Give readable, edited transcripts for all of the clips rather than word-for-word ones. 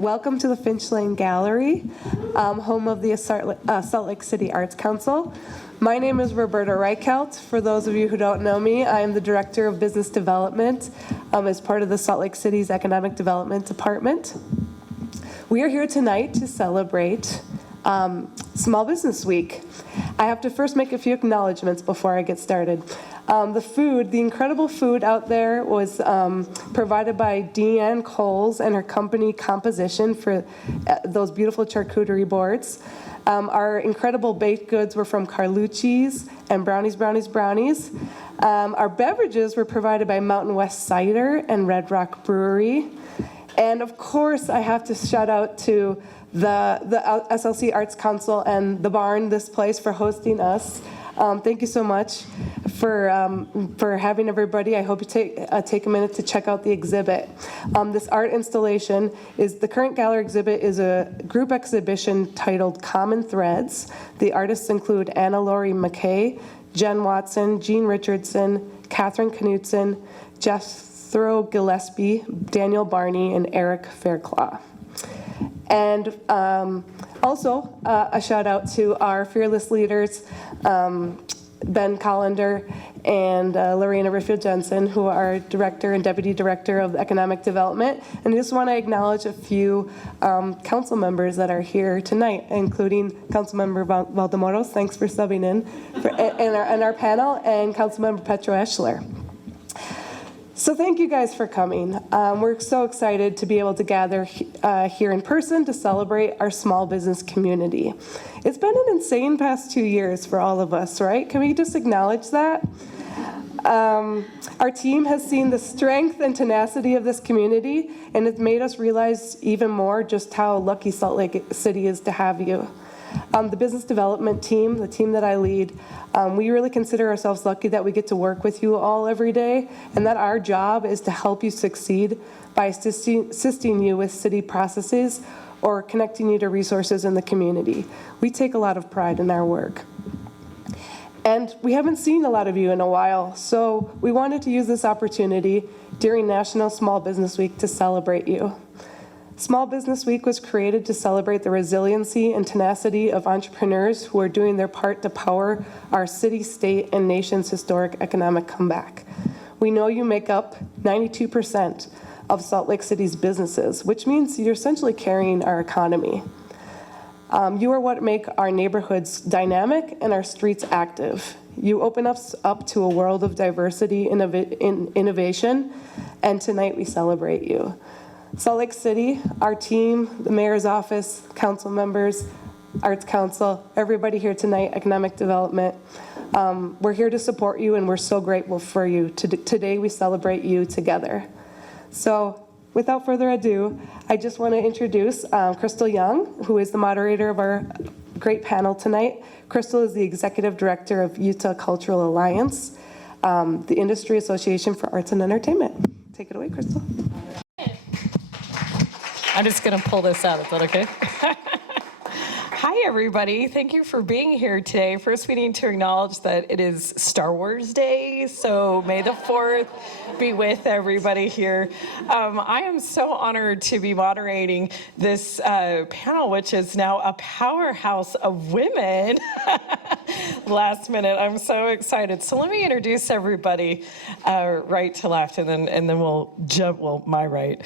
Welcome to the Finch Lane Gallery, home of the Salt Lake City Arts Council. My name is Roberta Reichelt. For those of you who don't know me, I am the Director of Business Development as part of the Salt Lake City's Economic Development Department. We are here tonight to celebrate Small Business Week. I have to first make a few acknowledgments before I get started. The incredible food out there was provided by Deanne Coles and her company Composition for those beautiful charcuterie boards. Our incredible baked goods were from Carlucci's and Brownies. Our beverages were provided by Mountain West Cider and Red Rock Brewery. And of course, I have to shout out to the SLC Arts Council and the Barn, this place, for hosting us. Thank you so much for having everybody. I hope you take a minute to check out the exhibit. This art installation the current gallery exhibit is a group exhibition titled Common Threads. The artists include Anna Laurie McKay, Jen Watson, Jean Richardson, Catherine Knutson, Jethro Gillespie, Daniel Barney, and Eric Fairclaw. And also a shout out to our fearless leaders, Ben Collender and Lorena Riffield Jensen, who are Director and Deputy Director of Economic Development. And I just want to acknowledge a few council members that are here tonight, including Councilmember Valdemoros, thanks for subbing in, and our panel, and Councilmember Petro Eschler. So thank you guys for coming. We're so excited to be able to gather here in person to celebrate our small business community. It's been an insane past 2 years for all of us, right? Can we just acknowledge that? Our team has seen the strength and tenacity of this community, and it's made us realize even more just how lucky Salt Lake City is to have you. The business development team, the team that I lead, we really consider ourselves lucky that we get to work with you all every day, and that our job is to help you succeed by assisting you with city processes or connecting you to resources in the community. We take a lot of pride in our work. And we haven't seen a lot of you in a while, so we wanted to use this opportunity during National Small Business Week to celebrate you. Small Business Week was created to celebrate the resiliency and tenacity of entrepreneurs who are doing their part to power our city, state, and nation's historic economic comeback. We know you make up 92% of Salt Lake City's businesses, which means you're essentially carrying our economy. You are what make our neighborhoods dynamic and our streets active. You open us up to a world of diversity and innovation, and tonight we celebrate you. Salt Lake City, our team, the mayor's office, council members, Arts Council, everybody here tonight, Economic Development. We're here to support you, and we're so grateful for you. Today we celebrate you together. So without further ado, I just want to introduce Crystal Young, who is the moderator of our great panel tonight. Crystal is the Executive Director of Utah Cultural Alliance, the Industry Association for Arts and Entertainment. Take it away, Crystal. I'm just going to pull this out. Is that okay? Hi, everybody. Thank you for being here today. First, we need to acknowledge that it is Star Wars Day, so May the 4th be with everybody here. I am so honored to be moderating this panel, which is now a powerhouse of women. Last minute, I'm so excited. So let me introduce everybody right to left, and then we'll jump, my right,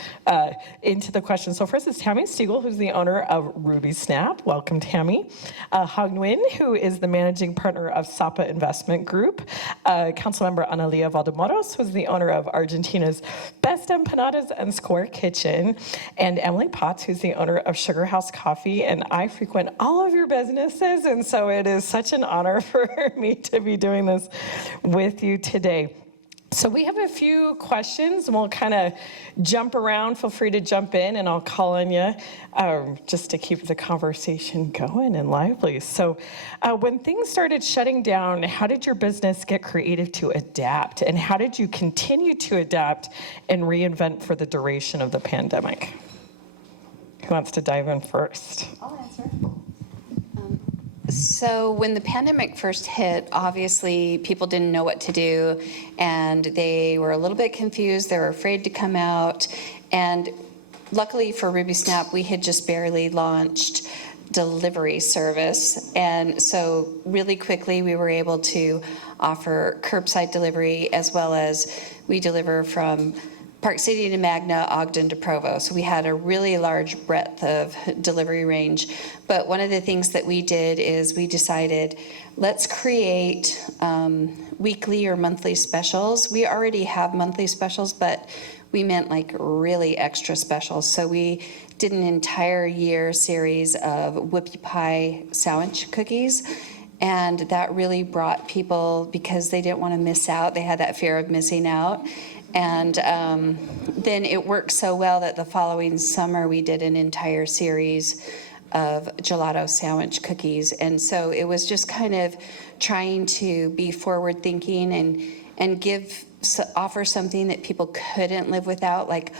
into the questions. So first is Tammy Stiegel, who's the owner of Ruby Snap. Welcome, Tammy. Hong Nguyen, who is the managing partner of Sopa Investment Group. Councilmember Analia Valdemoros, who's the owner of Argentina's best empanadas and Square Kitchen. And Emily Potts, who's the owner of Sugar House Coffee. And I frequent all of your businesses, and so it is such an honor for me to be doing this with you today. So we have a few questions, and we'll kind of jump around. Feel free to jump in, and I'll call on you just to keep the conversation going and lively. So when things started shutting down, how did your business get creative to adapt? And how did you continue to adapt and reinvent for the duration of the pandemic? Who wants to dive in first? I'll answer. So when the pandemic first hit, obviously people didn't know what to do, and they were a little bit confused. They were afraid to come out, and luckily for Ruby Snap, we had just barely launched delivery service. And so really quickly, we were able to offer curbside delivery, as well as we deliver from Park City to Magna, Ogden to Provo. So we had a really large breadth of delivery range. But one of the things that we did is we decided, let's create weekly or monthly specials. We already have monthly specials, but we meant like really extra specials. So we did an entire year series of whoopie pie sandwich cookies. And that really brought people, because they didn't want to miss out. They had that fear of missing out. And then it worked so well that the following summer we did an entire series of gelato sandwich cookies. And so it was just kind of trying to be forward thinking and offer something that people couldn't live without, like,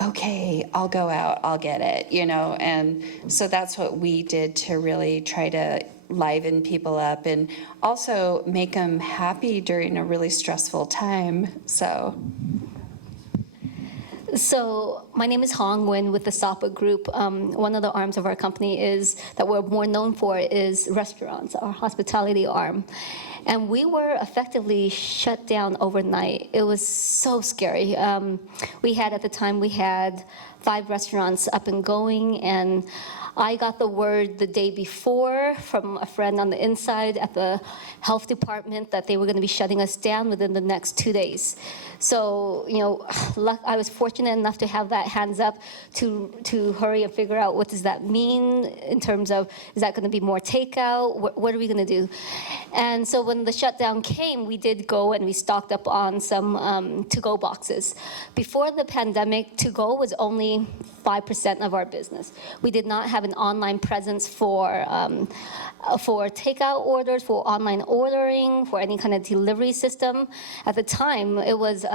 okay, I'll go out, I'll get it, you know. And so that's what we did to really try to liven people up and also make them happy during a really stressful time. So my name is Hong Nguyen with the Sopa Group. One of the arms of our company is that we're more known for is restaurants, our hospitality arm. And we were effectively shut down overnight. It was so scary. At the time, we had 5 restaurants up and going, and I got the word the day before from a friend on the inside at the health department that they were going to be shutting us down within the next 2 days. So, you know, I was fortunate enough to have that hands up to hurry and figure out what does that mean in terms of, is that going to be more takeout? What are we going to do? And so when the shutdown came, we did go and we stocked up on some to-go boxes. Before the pandemic, to-go was only 5% of our business. We did not have an online presence for takeout orders, for online ordering, for any kind of delivery system. At the time, it was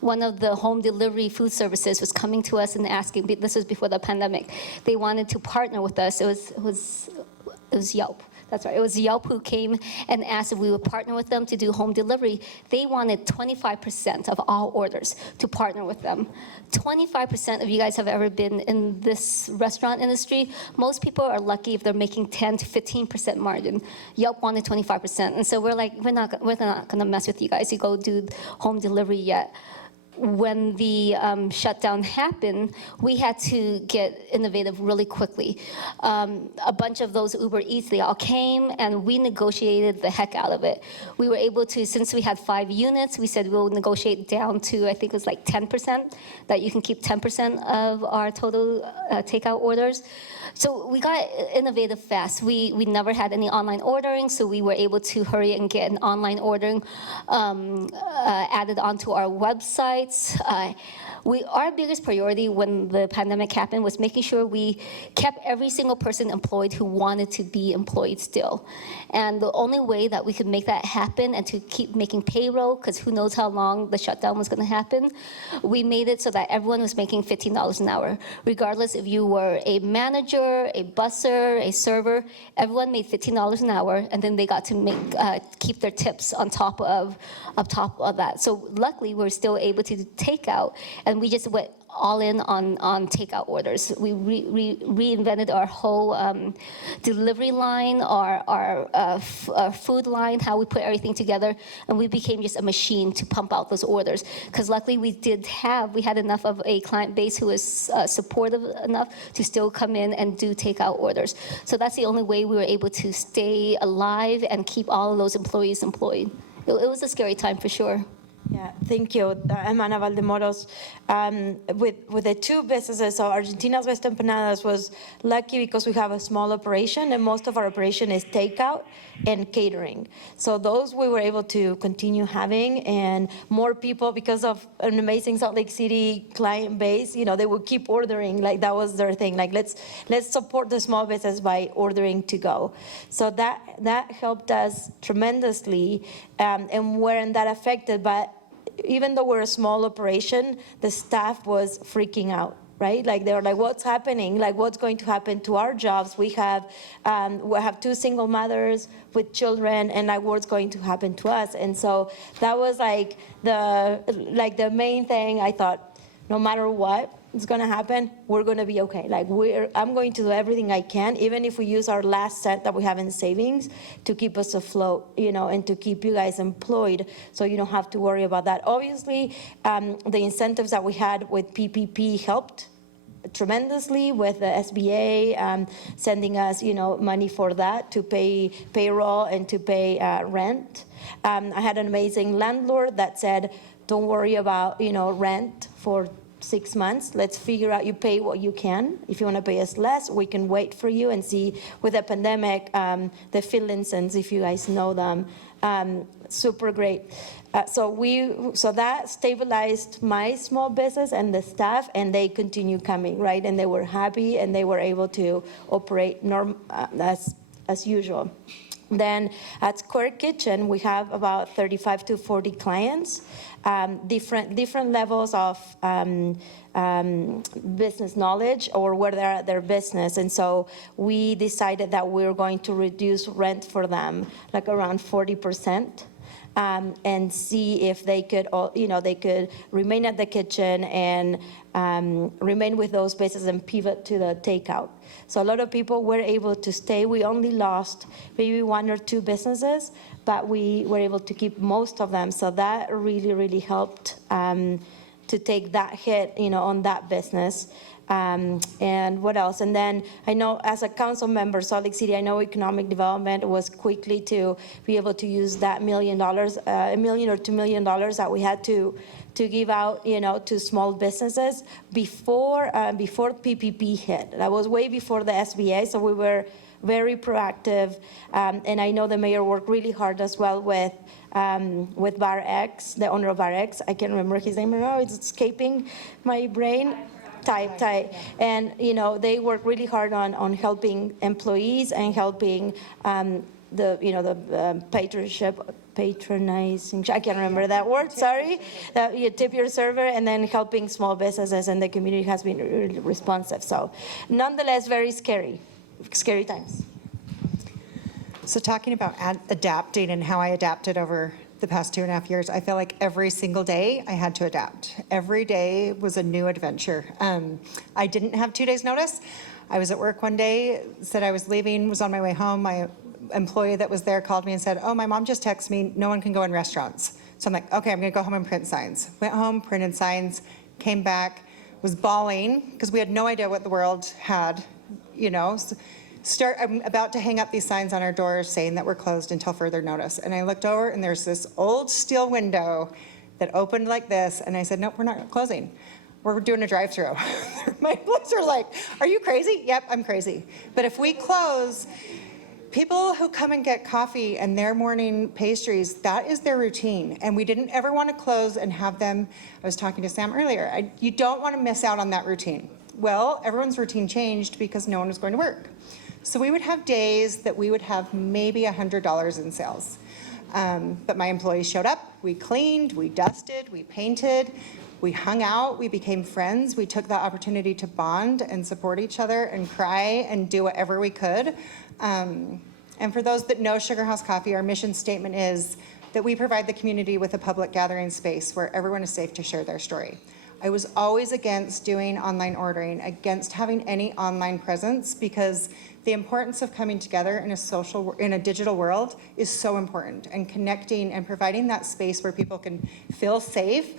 one of the home delivery food services was coming to us and asking, this was before the pandemic, they wanted to partner with us. It was Yelp. That's right. It was Yelp who came and asked if we would partner with them to do home delivery. They wanted 25% of all orders to partner with them. 25% of you guys have ever been in this restaurant industry. Most people are lucky if they're making 10 to 15% margin. Yelp wanted 25%. And so we're like, we're not going to mess with you guys. You go do home delivery yet. When the shutdown happened, we had to get innovative really quickly. A bunch of those Uber Eats, they all came, and we negotiated the heck out of it. We were able to, since we had 5 units, we said we'll negotiate down to, I think it was like 10%, that you can keep 10% of our total takeout orders. So we got innovative fast. We never had any online ordering, so we were able to hurry and get an online ordering added onto our websites. Our biggest priority when the pandemic happened was making sure we kept every single person employed who wanted to be employed still. And the only way that we could make that happen and to keep making payroll, because who knows how long the shutdown was going to happen, we made it so that everyone was making $15 an hour. Regardless if you were a manager, a busser, a server, everyone made $15 an hour, and then they got to keep their tips on top of that. So luckily, we're still able to do takeout, and we just went all in on takeout orders. We reinvented our whole delivery line, our food line, how we put everything together, and we became just a machine to pump out those orders. Because luckily we had enough of a client base who was supportive enough to still come in and do takeout orders. So that's the only way we were able to stay alive and keep all of those employees employed. It was a scary time for sure. Yeah, thank you. I'm Ana Valdemoros. With the 2 businesses, so Argentina's Best Empanadas was lucky because we have a small operation, and most of our operation is takeout and catering. So those we were able to continue having, and more people, because of an amazing Salt Lake City client base, you know, they would keep ordering. Like that was their thing. Like let's support the small business by ordering to go. So that helped us tremendously, and weren't that affected. But even though we're a small operation, the staff was freaking out, right? Like they were like, what's happening? Like what's going to happen to our jobs? We have 2 single mothers with children, and like what's going to happen to us? And so that was like the main thing. I thought, no matter what is going to happen, we're going to be okay. Like I'm going to do everything I can, even if we use our last cent that we have in savings to keep us afloat, and to keep you guys employed, so you don't have to worry about that. Obviously, the incentives that we had with PPP helped tremendously, with the SBA sending us, money for that to pay payroll and to pay rent. I had an amazing landlord that said, don't worry about, rent for 6 months. Let's figure out, you pay what you can. If you want to pay us less, we can wait for you and see. With the pandemic, the Finlinsons, if you guys know them, super great. So that stabilized my small business and the staff, and they continue coming, right? And they were happy, and they were able to operate as usual. Then at Square Kitchen, we have about 35 to 40 clients, different levels of business knowledge or where they're at their business. And so we decided that we were going to reduce rent for them, like around 40%. And see if they could, they could remain at the kitchen and remain with those businesses and pivot to the takeout. So a lot of people were able to stay. We only lost maybe 1 or 2 businesses, but we were able to keep most of them. So that really, really helped to take that hit, on that business. And what else? And then I know, as a council member, Salt Lake City, I know economic development was quickly to be able to use that $1 million, $1 million or $2 million that we had to give out, to small businesses before PPP hit. That was way before the SBA, so we were very proactive. And I know the mayor worked really hard as well with Bar X, the owner of Bar X. I can't remember his name right now. It's escaping my brain. Ty. And, they work really hard on helping employees and helping the patronizing, I can't remember that word, sorry. You tip your server, and then helping small businesses, and the community has been really responsive. So nonetheless, very scary times. So talking about adapting and how I adapted over the past 2.5 years, I feel like every single day I had to adapt. Every day was a new adventure. I didn't have 2 days notice. I was at work one day, said I was leaving, was on my way home. My employee that was there called me and said, oh, my mom just texted me, no one can go in restaurants. So I'm like, okay, I'm gonna go home and print signs. Went home, printed signs, came back, was bawling, because we had no idea what the world had, I'm about to hang up these signs on our doors saying that we're closed until further notice. And I looked over, and there's this old steel window that opened like this, and I said, nope, we're not closing. We're doing a drive-through. My employees are like, are you crazy? Yep, I'm crazy. But if we close, people who come and get coffee and their morning pastries, that is their routine. And we didn't ever want to close and have them, I was talking to Sam earlier, you don't want to miss out on that routine. Well, everyone's routine changed because no one was going to work. So we would have days that we would have maybe $100 in sales. But my employees showed up, we cleaned, we dusted, we painted, we hung out, we became friends. We took the opportunity to bond and support each other and cry and do whatever we could. And for those that know Sugar House Coffee, our mission statement is that we provide the community with a public gathering space where everyone is safe to share their story. I was always against doing online ordering, against having any online presence, because the importance of coming together in a digital world is so important, and connecting and providing that space where people can feel safe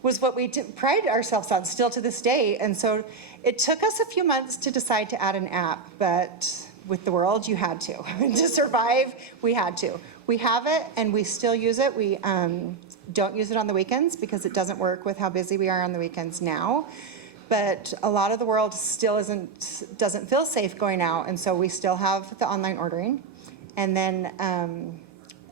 was what we pride ourselves on still to this day. And so it took us a few months to decide to add an app, but with the world, you had to. To survive, we had to. We have it, and we still use it. We don't use it on the weekends because it doesn't work with how busy we are on the weekends now. But a lot of the world still doesn't feel safe going out, and so we still have the online ordering. And then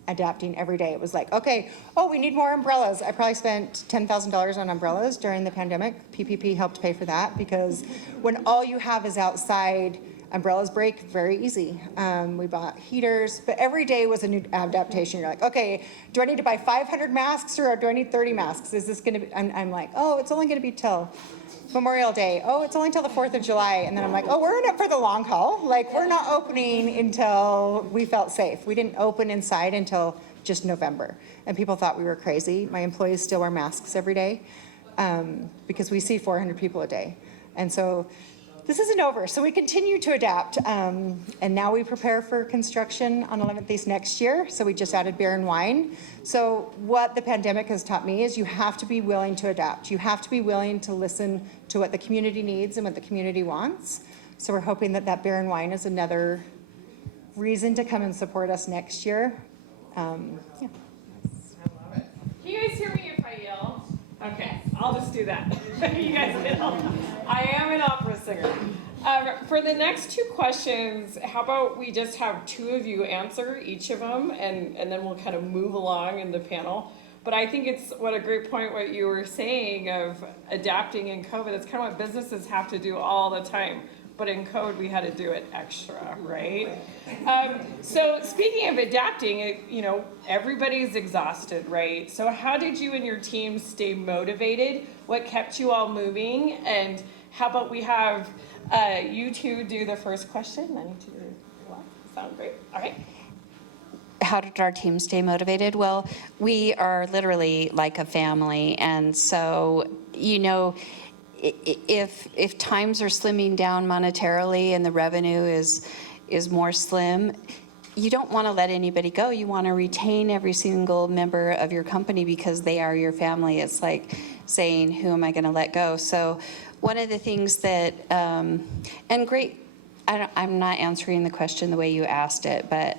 adapting every day. It was like, okay, we need more umbrellas. I probably spent $10,000 on umbrellas during the pandemic. PPP helped pay for that, because when all you have is outside, umbrellas break very easy. We bought heaters, but every day was a new adaptation. You're like, okay, do I need to buy 500 masks, or do I need 30 masks? Is this gonna be, I'm like, it's only gonna be till Memorial Day. It's only till the 4th of July. And then I'm like, we're in it for the long haul. Like, we're not opening until we felt safe. We didn't open inside until just November. And people thought we were crazy. My employees still wear masks every day. because we see 400 people a day. And so this isn't over, so we continue to adapt. And now we prepare for construction on 11th East next year, so we just added beer and wine. So what the pandemic has taught me is you have to be willing to adapt. You have to be willing to listen to what the community needs and what the community wants. So we're hoping that that beer and wine is another reason to come and support us next year. Yeah. Can you guys hear me if I yell? Okay, I'll just do that. You guys know. I am an opera singer. For the next two questions, how about we just have two of you answer each of them, and then we'll kind of move along in the panel. But I think it's what a great point what you were saying of adapting in COVID. It's kind of what businesses have to do all the time. But in code, we had to do it extra, right? So speaking of adapting, everybody's exhausted, right? So how did you and your team stay motivated? What kept you all moving? And how about we have you two do the first question? I need to do what? Sound great? All right. How did our team stay motivated? Well, we are literally like a family. And so, if times are slimming down monetarily and the revenue is more slim, you don't want to let anybody go. You want to retain every single member of your company because they are your family. It's like saying, who am I going to let go? So one of the things that, and great, I'm not answering the question the way you asked it, but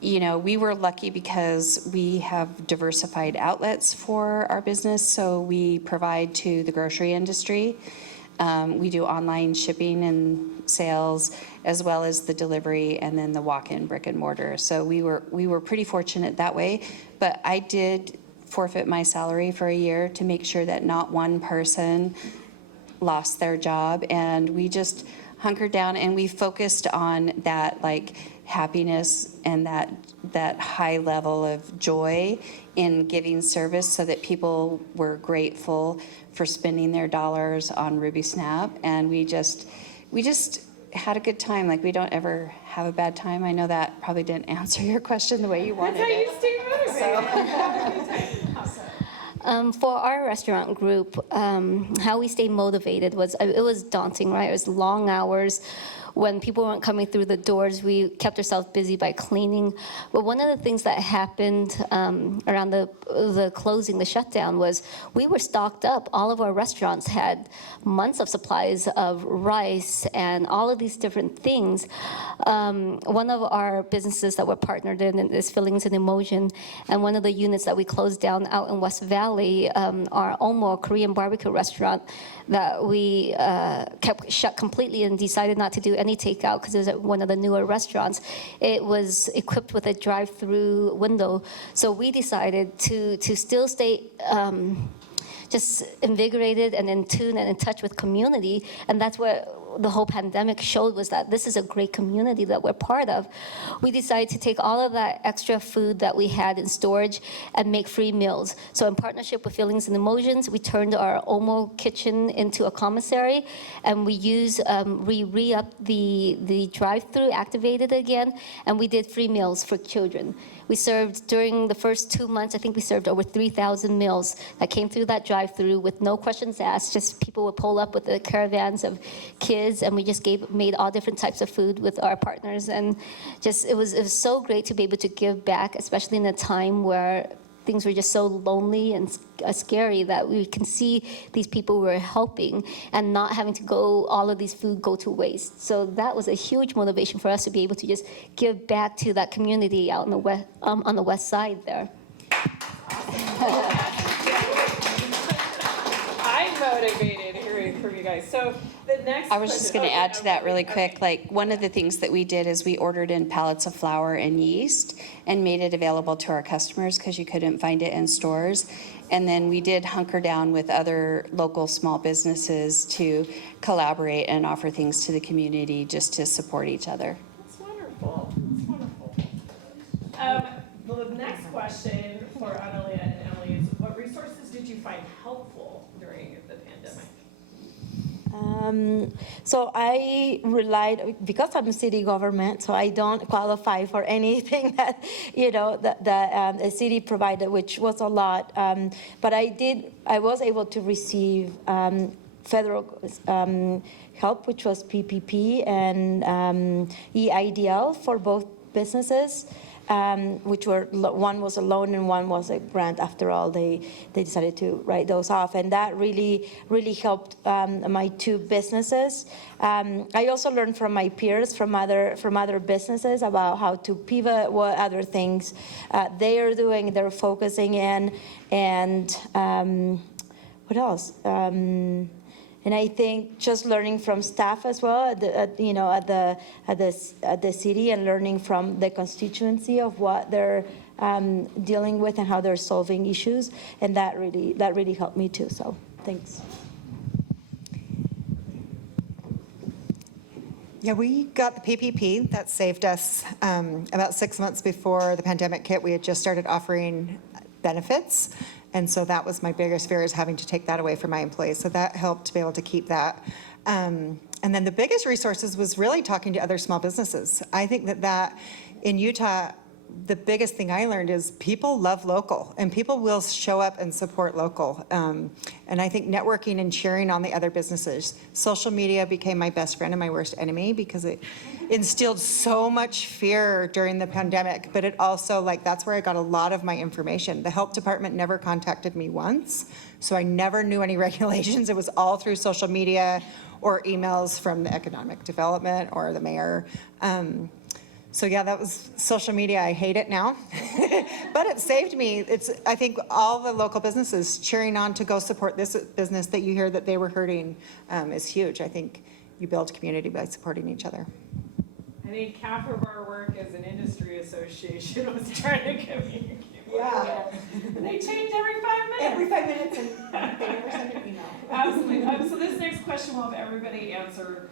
we were lucky because we have diversified outlets for our business. So we provide to the grocery industry. We do online shipping and sales, as well as the delivery and then the walk-in brick and mortar. So we were pretty fortunate that way. But I did forfeit my salary for a year to make sure that not one person lost their job. And we just hunkered down and we focused on that happiness and that high level of joy in giving service so that people were grateful for spending their dollars on Ruby Snap. And we just had a good time. We don't ever have a bad time. I know that probably didn't answer your question the way you wanted That's how it. you stay motivated. For our restaurant group, how we stay motivated it was daunting, right? It was long hours. When people weren't coming through the doors, we kept ourselves busy by cleaning. But one of the things that happened around the closing, the shutdown, was we were stocked up. All of our restaurants had months of supplies of rice and all of these different things. One of our businesses that we're partnered in is Fillings and Emotion, and one of the units that we closed down out in West Valley, our Omo Korean barbecue restaurant, that we kept shut completely and decided not to do any takeout because it was one of the newer restaurants. It was equipped with a drive-through window. So we decided to still stay just invigorated and in tune and in touch with community. And that's what the whole pandemic showed, was that this is a great community that we're part of. We decided to take all of that extra food that we had in storage and make free meals. So in partnership with Feelings and Emotions, we turned our Omo kitchen into a commissary, and we re-upped the drive-through, activated again, and we did free meals for children. We served, during the first 2 months, I think we served over 3,000 meals that came through that drive-through with no questions asked. Just people would pull up with the caravans of kids, and we just made all different types of food with our partners. And just, it was so great to be able to give back, especially in a time where things were just so lonely and scary, that we can see these people we're helping and not having to all of these food go to waste. So that was a huge motivation for us to be able to just give back to that community out on the west side there. I'm motivated hearing from you guys. So the next I was just going to add to that really quick. Okay. One of the things that we did is we ordered in pallets of flour and yeast and made it available to our customers because you couldn't find it in stores. And then we did hunker down with other local small businesses to collaborate and offer things to the community just to support each other. That's wonderful. That's wonderful. The next question for Analia and Emily is, what resources did you find helpful during the pandemic? So I relied, because I'm city government, so I don't qualify for anything that, the city provided, which was a lot. But I was able to receive federal help, which was PPP and EIDL for both businesses. Which one was a loan and one was a grant. After all, they decided to write those off, and that really helped my two businesses. I also learned from my peers from other businesses about how to pivot, what other things they are doing, they're focusing in, and what else? And I think just learning from staff as well at the city, and learning from the constituency of what they're dealing with and how they're solving issues, and that really helped me too. So thanks. Yeah, we got the PPP. That saved us about 6 months before the pandemic hit. We had just started offering benefits. And so that was my biggest fear, is having to take that away from my employees. So that helped to be able to keep that. And then the biggest resources was really talking to other small businesses. I think that in Utah, the biggest thing I learned is people love local, and people will show up and support local. And I think networking and cheering on the other businesses. Social media became my best friend and my worst enemy, because it instilled so much fear during the pandemic, but it also, that's where I got a lot of my information. The health department never contacted me once, so I never knew any regulations. It was all through social media or emails from the economic development or the mayor. So yeah, that was social media. I hate it now, but it saved me. I think all the local businesses cheering on to go support this business that you hear that they were hurting is huge. I think you build community by supporting each other. I think half of our work as an industry association was trying to communicate. Yeah. And they change every 5 minutes. Every 5 minutes, and they never send an email. Absolutely. So this next question will have everybody answer.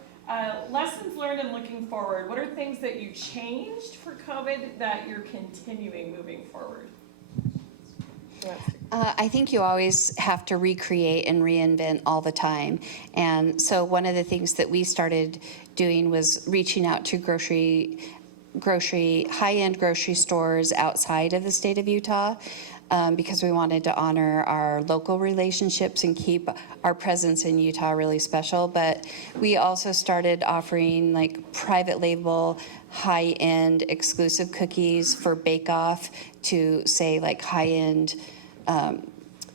Lessons learned and looking forward. What are things that you changed for COVID that you're continuing moving forward? I think you always have to recreate and reinvent all the time. And so one of the things that we started doing was reaching out to high-end grocery stores outside of the state of Utah, because we wanted to honor our local relationships and keep our presence in Utah really special. But we also started offering private label, high-end exclusive cookies for bake-off to say high-end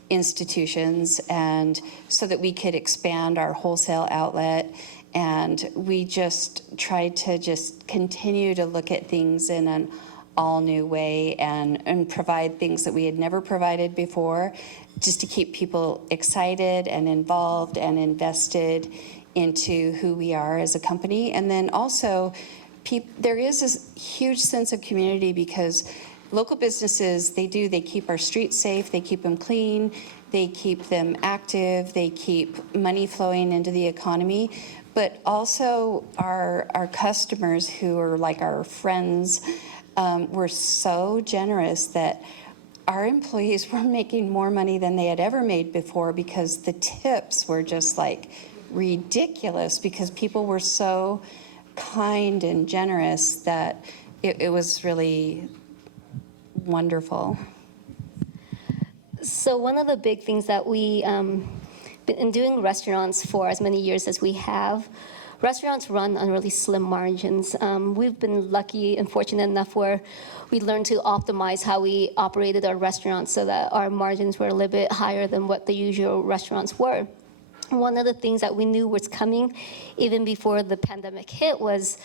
institutions, and so that we could expand our wholesale outlet. And we just tried to just continue to look at things in an all new way, and provide things that we had never provided before, just to keep people excited and involved and invested into who we are as a company. And then also, there is this huge sense of community, because local businesses, they keep our streets safe, they keep them clean, they keep them active, they keep money flowing into the economy. But also our customers, who are our friends, were so generous that our employees were making more money than they had ever made before, because the tips were just ridiculous, because people were so kind and generous that it was really wonderful. So one of the big things that we, in doing restaurants for as many years as we have, restaurants run on really slim margins. We've been lucky and fortunate enough where we learned to optimize how we operated our restaurants so that our margins were a little bit higher than what the usual restaurants were. One of the things that we knew was coming even before the pandemic hit was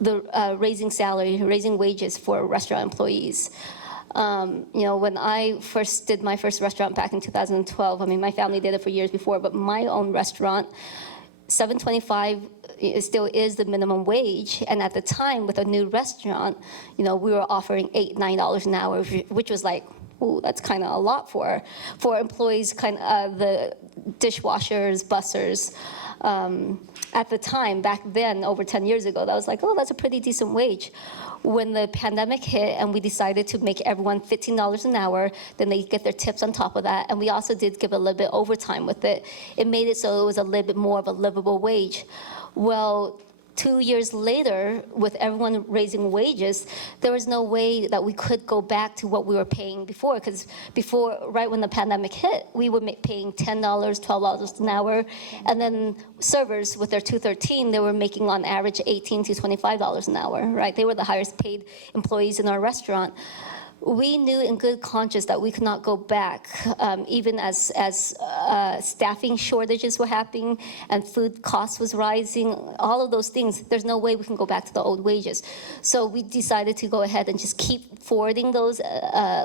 the raising wages for restaurant employees. When I first did my first restaurant back in 2012, my family did it for years before, but my own restaurant, $7.25 it still is the minimum wage. And at the time, with a new restaurant, we were offering $8, $9 an hour, which was ooh, that's kind of a lot for employees, kind of the dishwashers, bussers. At the time, back then, over 10 years ago, that was like, oh, that's a pretty decent wage. When the pandemic hit and we decided to make everyone $15 an hour, then they get their tips on top of that. And we also did give a little bit overtime with it. It made it so it was a little bit more of a livable wage. Well, 2 years later, with everyone raising wages, there was no way that we could go back to what we were paying before. Because before, right when the pandemic hit, we were paying $10, $12 an hour. And then servers with their 213, they were making on average $18 to $25 an hour, right? They were the highest paid employees in our restaurant. We knew in good conscience that we could not go back, even as staffing shortages were happening and food costs was rising, all of those things, there's no way we can go back to the old wages. So we decided to go ahead and just keep forwarding those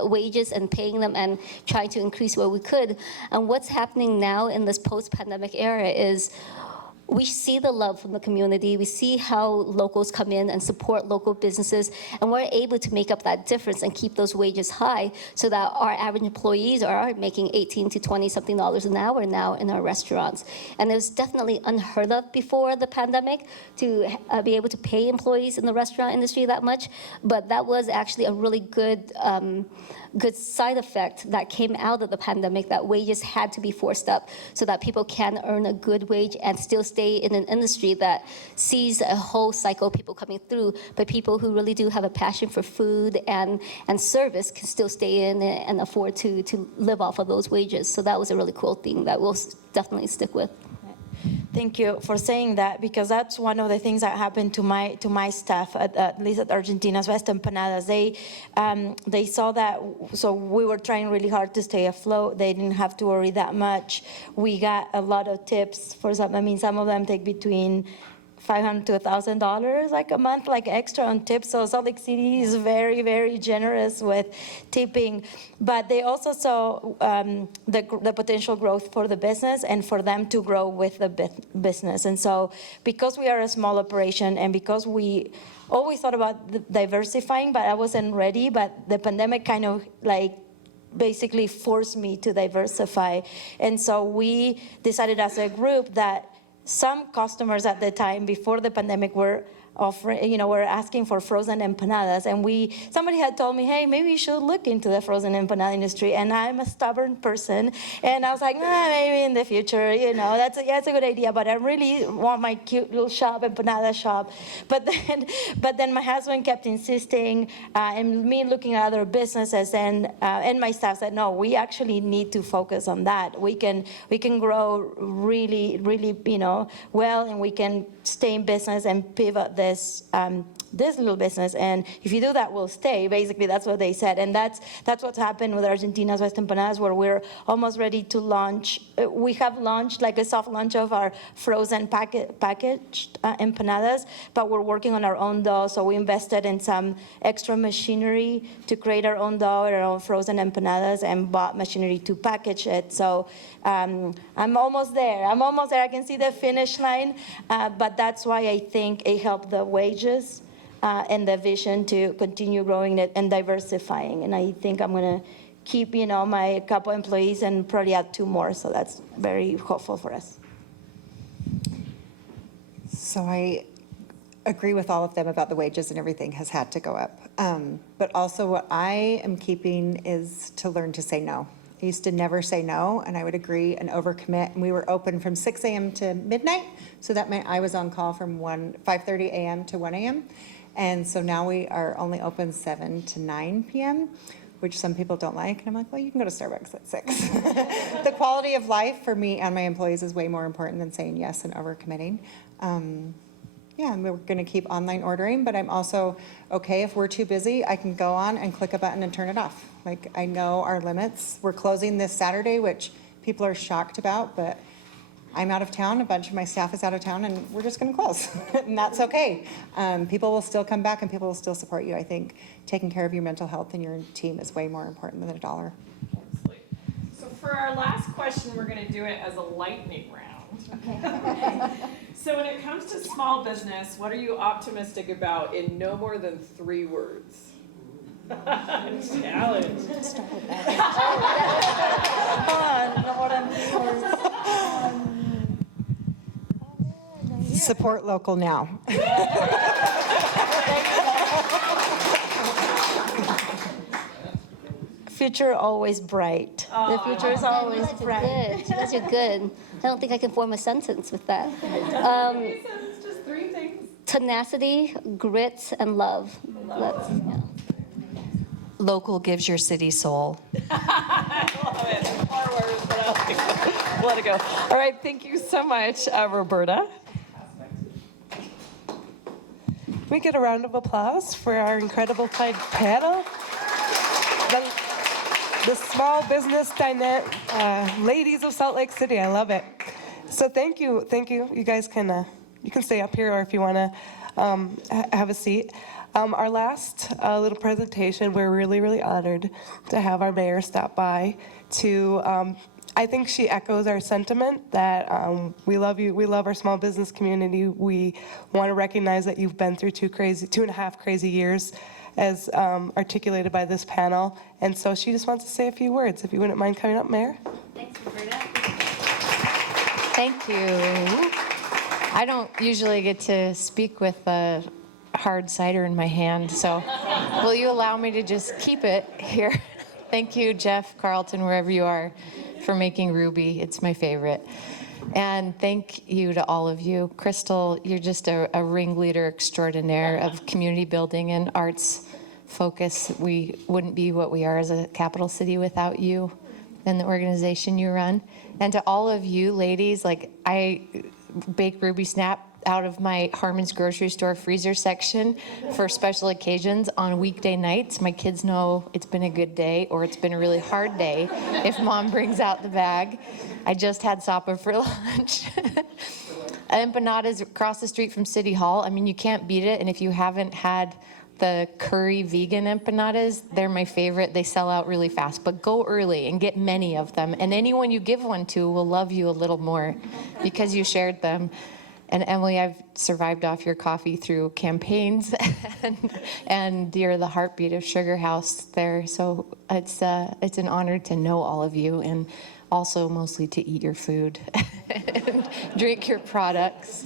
wages and paying them and trying to increase where we could. And what's happening now in this post-pandemic era is we see the love from the community. We see how locals come in and support local businesses, and we're able to make up that difference and keep those wages high so that our average employees are making 18 to 20 something dollars an hour now in our restaurants. And it was definitely unheard of before the pandemic to be able to pay employees in the restaurant industry that much, but that was actually a really good side effect that came out of the pandemic, that wages had to be forced up so that people can earn a good wage and still stay in an industry that sees a whole cycle of people coming through, but people who really do have a passion for food and service can still stay in it and afford to live off of those wages. So that was a really cool thing that we'll definitely stick with. Thank you for saying that, because that's one of the things that happened to my staff at least at Argentina's Best Empanadas. They saw that, so we were trying really hard to stay afloat. They didn't have to worry that much. We got a lot of tips for some. I mean, some of them take between $500 to $1,000 like a month, like extra on tips. So Salt Lake City is very, very generous with tipping. But they also saw the potential growth for the business and for them to grow with the business. And so because we are a small operation and because we always thought about diversifying, but I wasn't ready, but the pandemic kind of like basically forced me to diversify. And so we decided as a group that some customers at the time before the pandemic were offering, were asking for frozen empanadas, and somebody had told me, hey, maybe you should look into the frozen empanada industry, and I'm a stubborn person, and I was like, maybe in the future, that's a good idea, but I really want my cute little shop, empanada shop, but then my husband kept insisting, and me looking at other businesses, and my staff said, no, we actually need to focus on that. We can grow really, really, well, and we can stay in business and pivot this little business, and if you do that, we'll stay. Basically, that's what they said, and that's what's happened with Argentina's Best Empanadas, where we're almost ready to launch. We have launched like a soft launch of our frozen packaged empanadas, but we're working on our own dough, so we invested in some extra machinery to create our own dough and our own frozen empanadas, and bought machinery to package it. So I'm almost there. I can see the finish line, but that's why I think it helped the wages and the vision to continue growing it and diversifying. And I think I'm going to keep, my couple employees and probably add 2 more. So that's very hopeful for us. So I agree with all of them about the wages, and everything has had to go up. But also what I am keeping is to learn to say no. I used to never say no, and I would agree and overcommit. And we were open from 6 a.m. to midnight, so that meant I was on call from 5:30 a.m. to 1 a.m. And so now we are only open 7 to 9 p.m., which some people don't like. And I'm like, well, you can go to Starbucks at 6. The quality of life for me and my employees is way more important than saying yes and overcommitting. And we're going to keep online ordering, but I'm also okay if we're too busy, I can go on and click a button and turn it off. Like, I know our limits. We're closing this Saturday, which people are shocked about, but I'm out of town, a bunch of my staff is out of town, and we're just going to close, and that's okay. People will still come back, and people will still support you. I think taking care of your mental health and your team is way more important than $1. Absolutely. So for our last question, we're going to do it as a lightning round. Okay. So when it comes to small business, what are you optimistic about in no more than 3 words? Support local now. Future always bright. The future is always bright. Good. You guys are good. I don't think I can form a sentence with that. Just 3 things. Tenacity, grit, and love. That's, yeah. Local gives your city soul. Love it. 4 words, but I'll let it go. All right, thank you so much, Roberta. We get a round of applause for our incredible panel. The small business ladies of Salt Lake City. I love it. So thank you. You guys can you can stay up here, or if you want to have a seat. Our last little presentation, we're really honored to have our mayor stop by to. I think she echoes our sentiment that we love you. We love our small business community. We want to recognize that you've been through 2.5 crazy years, as articulated by this panel. And so she just wants to say a few words. If you wouldn't mind coming up, Mayor. Thanks, Roberta. Thank you. I don't usually get to speak with a hard cider in my hand, so will you allow me to just keep it here? Thank you, Jeff, Carlton, wherever you are, for making Ruby. It's my favorite. And thank you to all of you. Crystal, you're just a ringleader extraordinaire of community building and arts focus. We wouldn't be what we are as a capital city without you and the organization you run. And to all of you ladies, like I bake Ruby Snap out of my Harmon's grocery store freezer section for special occasions on weekday nights. My kids know it's been a good day or it's been a really hard day if mom brings out the bag. I just had Sopa for lunch. Empanadas across the street from City Hall. I mean, you can't beat it. And if you haven't had the curry vegan empanadas, they're my favorite. They sell out really fast, but go early and get many of them. And anyone you give one to will love you a little more because you shared them. And Emily, I've survived off your coffee through campaigns, and you're the heartbeat of Sugar House there. So it's an honor to know all of you, and also mostly to eat your food and drink your products.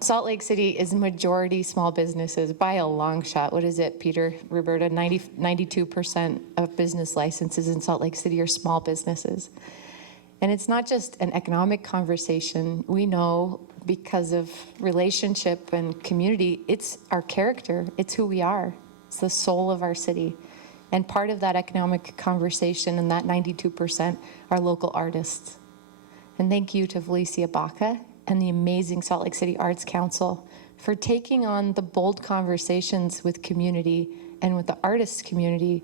Salt Lake City is majority small businesses by a long shot. What is it, Peter, Roberta? 92% of business licenses in Salt Lake City are small businesses. And it's not just an economic conversation. We know because of relationship and community, it's our character, it's who we are. It's the soul of our city. And part of that economic conversation and that 92% are local artists. And thank you to Felicia Baca and the amazing Salt Lake City Arts Council for taking on the bold conversations with community and with the artists community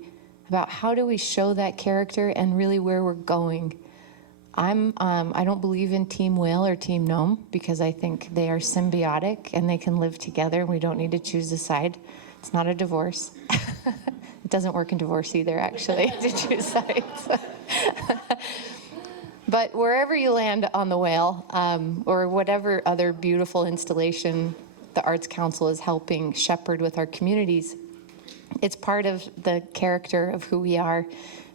about how do we show that character and really where we're going. I don't believe in Team Whale or Team Gnome because I think they are symbiotic and they can live together. We don't need to choose a side. It's not a divorce. It doesn't work in divorce either, actually, to choose sides. But wherever you land on the Whale, or whatever other beautiful installation the Arts Council is helping shepherd with our communities, it's part of the character of who we are.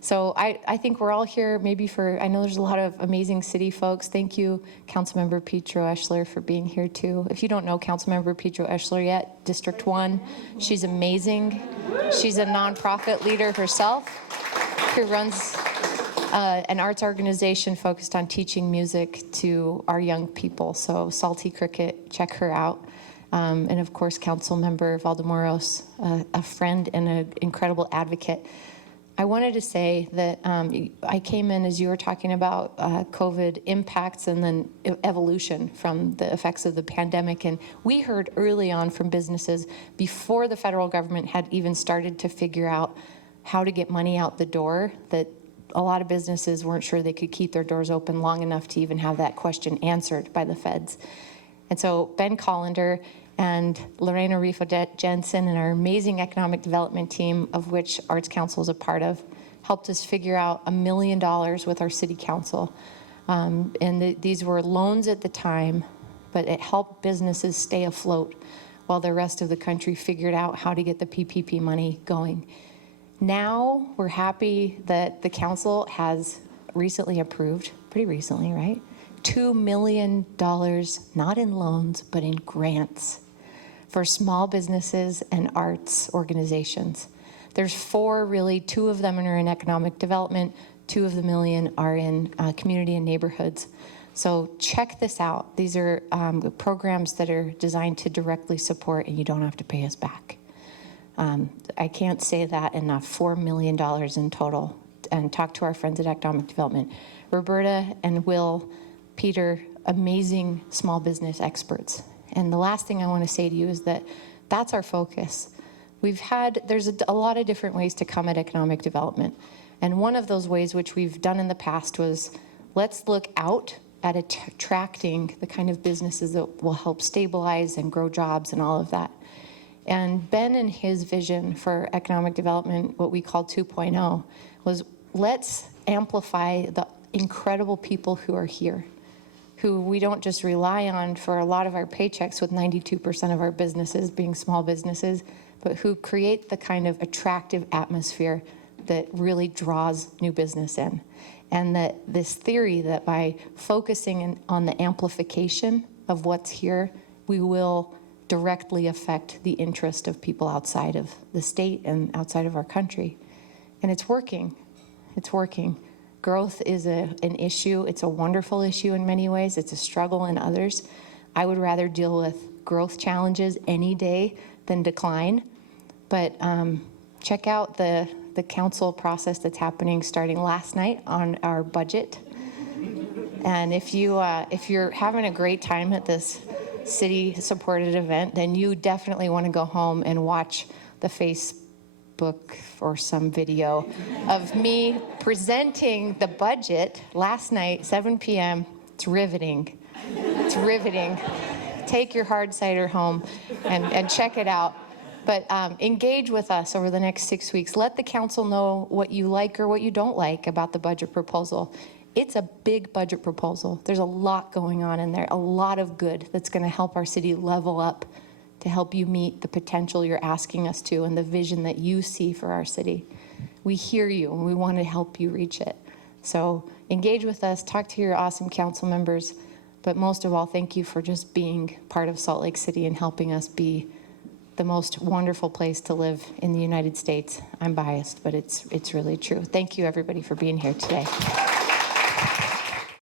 So I think we're all here maybe I know there's a lot of amazing city folks. Thank you, Councilmember Petro Eschler, for being here too. If you don't know Councilmember Petro Eschler yet, District 1, she's amazing. She's a nonprofit leader herself who runs an arts organization focused on teaching music to our young people. So Salty Cricket, check her out. And of course, Councilmember Valdemoros, a friend and an incredible advocate. I wanted to say that I came in as you were talking about COVID impacts and then evolution from the effects of the pandemic. And we heard early on from businesses before the federal government had even started to figure out how to get money out the door, that a lot of businesses weren't sure they could keep their doors open long enough to even have that question answered by the feds. And so Ben Collender and Lorena Rifa-Jensen and our amazing economic development team, of which Arts Council is a part of, helped us figure out $1 million with our city council. These were loans at the time, but it helped businesses stay afloat while the rest of the country figured out how to get the PPP money going. Now, we're happy that the council has recently approved, pretty recently, right? $2 million, not in loans, but in grants for small businesses and arts organizations. There's 4 really, 2 of them are in economic development, 2 of the million are in community and neighborhoods. So check this out. These are programs that are designed to directly support, and you don't have to pay us back. I can't say that enough, $4 million in total. And talk to our friends at Economic Development. Roberta and Will, Peter, amazing small business experts. And the last thing I want to say to you is that that's our focus. There's a lot of different ways to come at economic development. And one of those ways, which we've done in the past, was let's look out at attracting the kind of businesses that will help stabilize and grow jobs and all of that. And Ben and his vision for economic development, what we call 2.0, was let's amplify the incredible people who are here, who we don't just rely on for a lot of our paychecks, with 92% of our businesses being small businesses, but who create the kind of attractive atmosphere that really draws new business in. And that this theory that by focusing on the amplification of what's here, we will directly affect the interest of people outside of the state and outside of our country. And it's working. It's working. Growth is an issue. It's a wonderful issue in many ways. It's a struggle in others. I would rather deal with growth challenges any day than decline. But check out the council process that's happening starting last night on our budget. And if you're having a great time at this city-supported event, then you definitely want to go home and watch the Facebook or some video of me presenting the budget last night, 7 p.m. It's riveting. It's riveting. Take your hard cider home and check it out. But engage with us over the next 6 weeks. Let the council know what you like or what you don't like about the budget proposal. It's a big budget proposal. There's a lot going on in there, a lot of good that's going to help our city level up to help you meet the potential you're asking us to and the vision that you see for our city. We hear you and we want to help you reach it. So engage with us, talk to your awesome council members, but most of all, thank you for just being part of Salt Lake City and helping us be the most wonderful place to live in the United States. I'm biased, but it's really true. Thank you everybody for being here today.